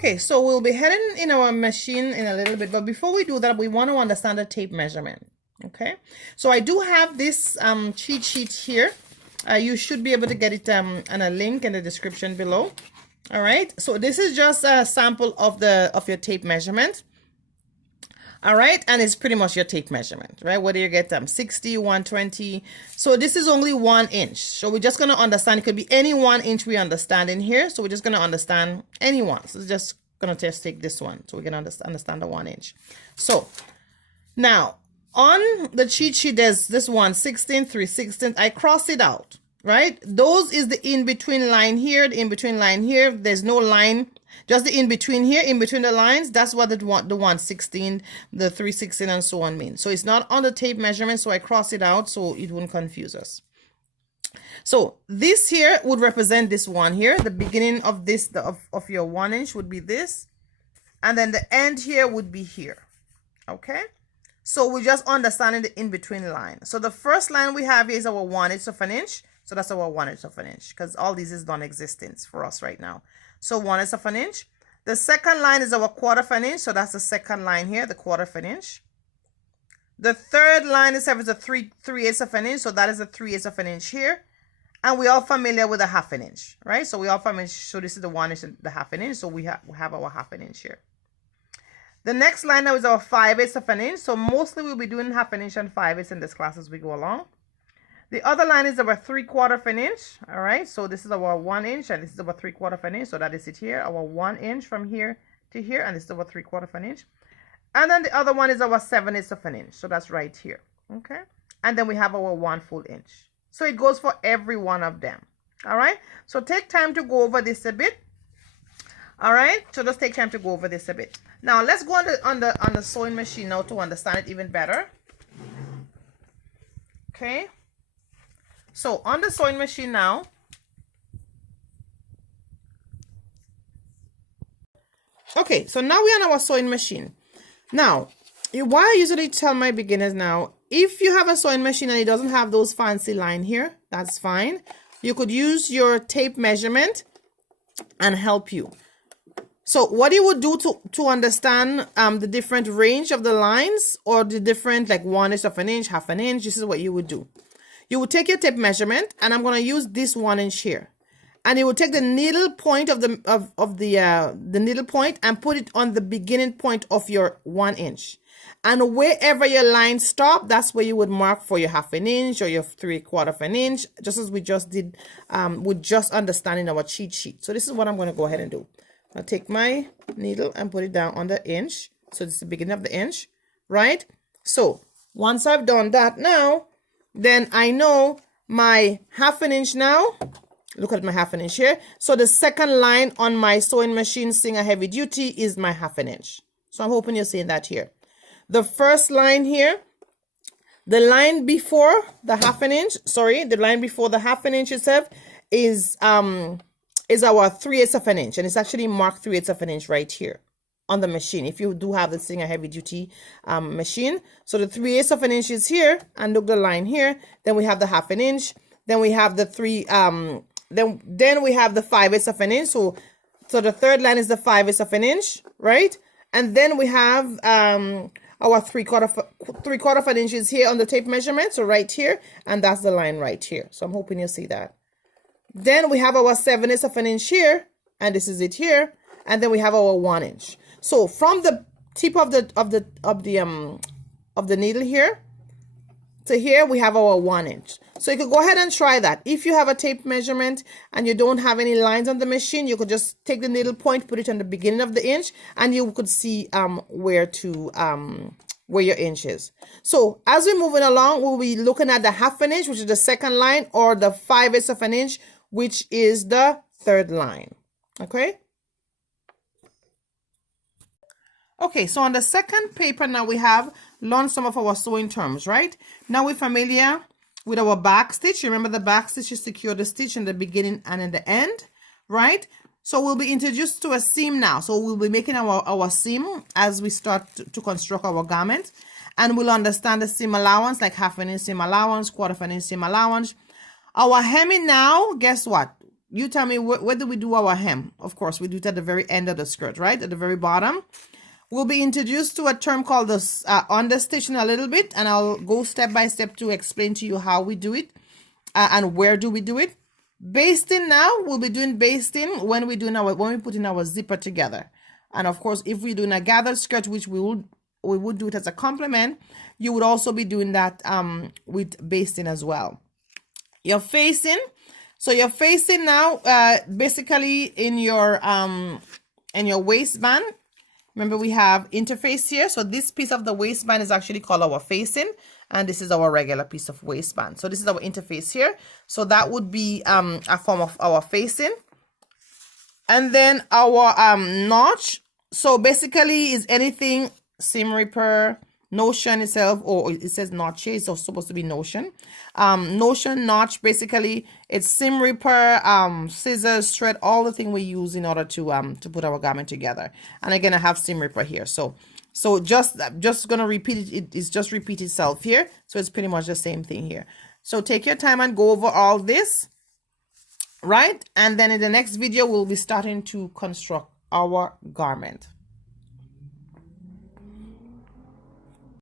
Okay, so we'll be heading in our machine in a little bit, but before we do that, we want to understand the tape measurement. Okay, so I do have this cheat sheet here. You should be able to get it on a link in the description below. All right, so this is just a sample of your tape measurement. All right, and it's pretty much your tape measurement, right? Whether you get 60, 120. So this is only 1 inch. So we're just going to understand, it could be any 1 inch we understand in here. So we're just going to understand any one. So it's just going to just take this one so we can understand the 1 inch. So now on the cheat sheet, there's this one, 16, 3/16. I cross it out, right? Those is the in-between line here, the in-between line here. There's no line. Just the in-between here, in between the lines, that's what the 1/16, the 3/16, and so on means. So it's not on the tape measurement, so I cross it out so it wouldn't confuse us. So this here would represent this one here. The beginning of this, of your 1 inch would be this. And then the end here would be here. Okay? So we're just understanding the in-between line. So the first line we have here is our 1/8 of an inch. So that's our 1/8 of an inch, because all these is non-existent for us right now. So 1/8 of an inch. The second line is our 1/4 of an inch. So that's the second line here, the 1/4 of an inch. The third line is a 3/8 of an inch. So that is a 3/8 of an inch here. And we're all familiar with a 1/2 inch, right? So we all familiar. So this is the 1 inch, the 1/2 inch. So we have our 1/2 inch here. The next line now is our 5/8 of an inch. So mostly we'll be doing 1/2 inch and 5/8 in this class as we go along. The other line is our 3/4 of an inch. All right, so this is our 1 inch and this is our 3/4 of an inch. So that is it here, our 1 inch from here to here, and this is our 3/4 of an inch. And then the other one is our 7/8 of an inch. So that's right here. Okay, and then we have our 1 full inch. So it goes for every one of them. All right, so take time to go over this a bit. All right, so just take time to go over this a bit. Now let's go on the sewing machine now to understand it even better. Okay. So on the sewing machine now, okay, so now we're on our sewing machine. Now, what I usually tell my beginners now, if you have a sewing machine and it doesn't have those fancy line here, that's fine. You could use your tape measurement and help you. So what you would do to understand the different range of the lines or the different, like 1/8 of an inch, 1/2 an inch, this is what you would do. You would take your tape measurement, and I'm going to use this 1 inch here. And you would take the needle point of the needle point and put it on the beginning point of your 1 inch. And wherever your lines stop, that's where you would mark for your 1/2 an inch or your 3/4 of an inch, just as we just did with just understanding our cheat sheet. So this is what I'm going to go ahead and do. I'll take my needle and put it down on the inch. So this is the beginning of the inch, right? So once I've done that now, then I know my 1/2 an inch now. Look at my 1/2 an inch here. So the second line on my sewing machine Singer Heavy Duty is my 1/2 an inch. So I'm hoping you're seeing that here. The first line here, the line before the 1/2 an inch, sorry, the line before the 1/2 an inch itself is our 3/8 of an inch. And it's actually marked 3/8 of an inch right here on the machine, if you do have the Singer Heavy Duty machine. So the 3/8 of an inch is here, and look the line here. Then we have the 1/2 an inch. Then we have the then we have the 5/8 of an inch. So the third line is the 5/8 of an inch, right? And then we have our 3/4 of an inch is here on the tape measurement, so right here, and that's the line right here. So I'm hoping you see that. Then we have our 7/8 of an inch here, and this is it here, and then we have our 1 inch. So from the tip of the needle here to here, we have our 1 inch. So you could go ahead and try that. If you have a tape measurement and you don't have any lines on the machine, you could just take the needle point, put it on the beginning of the inch, and you could see where your inch is. So as we're moving along, we'll be looking at the 1/2 an inch, which is the second line, or the 5/8 of an inch, which is the third line. Okay. Okay, so on the second paper now we have learned some of our sewing terms, right? Now we're familiar with our back stitch. Remember the back stitch is secure the stitch in the beginning and in the end, right? So we'll be introduced to a seam now. So we'll be making our seam as we start to construct our garment. And we'll understand the seam allowance, like 1/2 an inch seam allowance, 1/4 an inch seam allowance. Our hemming now, guess what? you tell me, where do we do our hem? Of course, we do it at the very end of the skirt, right? At the very bottom. We'll be introduced to a term called the understitch in a little bit, and I'll go step by step to explain to you how we do it and where do we do it. Basting now, we'll be doing basting when we put in our zipper together. And of course, if we're doing a gathered skirt, which we would do it as a complement, you would also be doing that with basting as well. You're facing, so you're facing now basically in your waistband. Remember, we have interface here. So this piece of the waistband is actually called our facing, and this is our regular piece of waistband. So this is our interface here. So that would be a form of our facing. And then our notch. So basically is anything seam ripper, notion itself, or it says notch here. It's supposed to be notion. Notion, notch, basically it's seam ripper, scissors, thread, all the thing we use in order to put our garment together. And again, I have seam ripper here. So just gonna repeat it. It's just repeat itself here. So it's pretty much the same thing here. So take your time and go over all this, right? And then in the next video, we'll be starting to construct our garment.